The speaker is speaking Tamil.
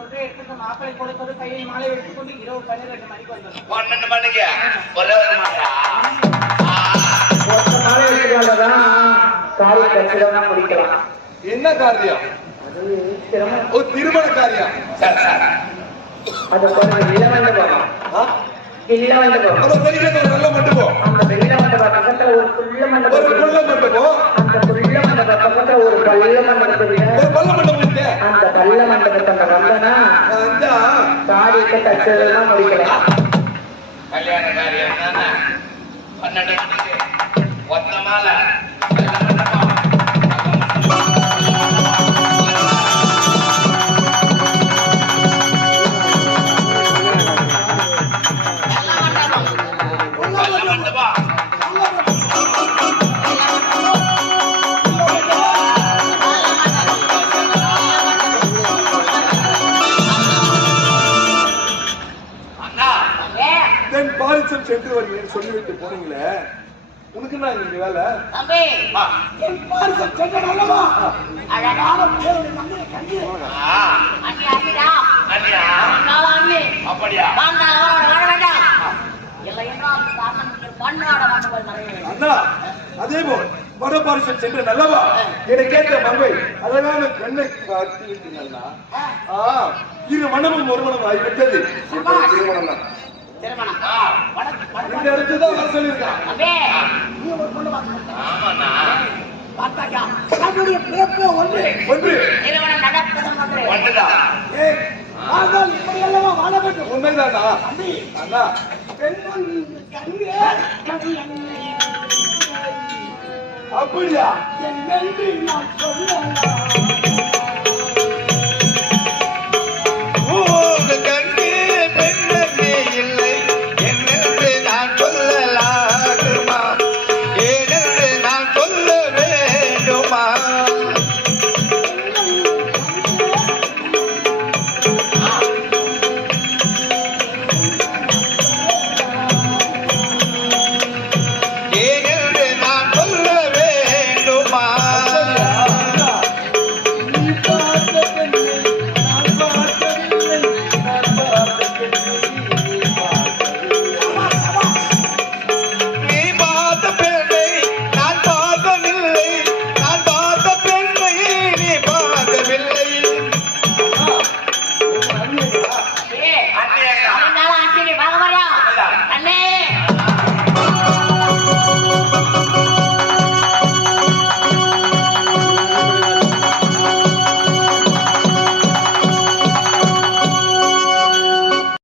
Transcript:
சொல்றேன் எடுத்து மாப்பிளை கொடுத்தது கையை மாலை எடுத்துக்கொண்டு இரவு 12 மணிக்கு வந்தோம். 12 மணிக்கு ஒரே ஒரு மாட்டா மொத்த மாலை எடுத்துக்காதான் காரிய கச்சிதமா முடிக்கலாம். என்ன காரியம்? அது சிரமம். ஒரு திருமண காரியம். சரி சரி அது கொஞ்சம் இளவண்டபம். இளவண்டபம். அது தெரியாத ஒரு நல்ல மண்டபம். அந்த இளவண்டபம் பக்கத்துல ஒரு குள்ள மண்டபம். ஒரு குள்ள மண்டபம். அந்த குள்ள மண்டபம் பக்கத்துல ஒரு பள்ள மண்டபம். ஒரு பள்ள மண்டபம் இருக்கு. அந்த பள்ள மண்டபத்தை வந்தனா அந்த காரியத்தை கச்சிதமா முடிக்கலாம். கல்யாண காரியம் தானே 12 மணிக்கு ஒத்த மாலை பாலிசம் சென்று வருகிறேன் சொல்லிவிட்டு போனீங்களே, உனக்கு என்ன இங்க வேலை? பாலிசம் சென்ற நல்லவா அப்படியா அண்ணா, அதே போல் வட பாரிசம் சென்று நல்லவா என்னை கேட்ட மங்கை அழகான பெண்ணை காட்டிவிட்டீங்களா? இரு மனமும் ஒரு மனம் ஆகிவிட்டது. திருமணம் தான். இந்த இடத்துதான் வர சொல்லியிருக்கான். உண்மைதானா? அண்ணா, அப்படியா?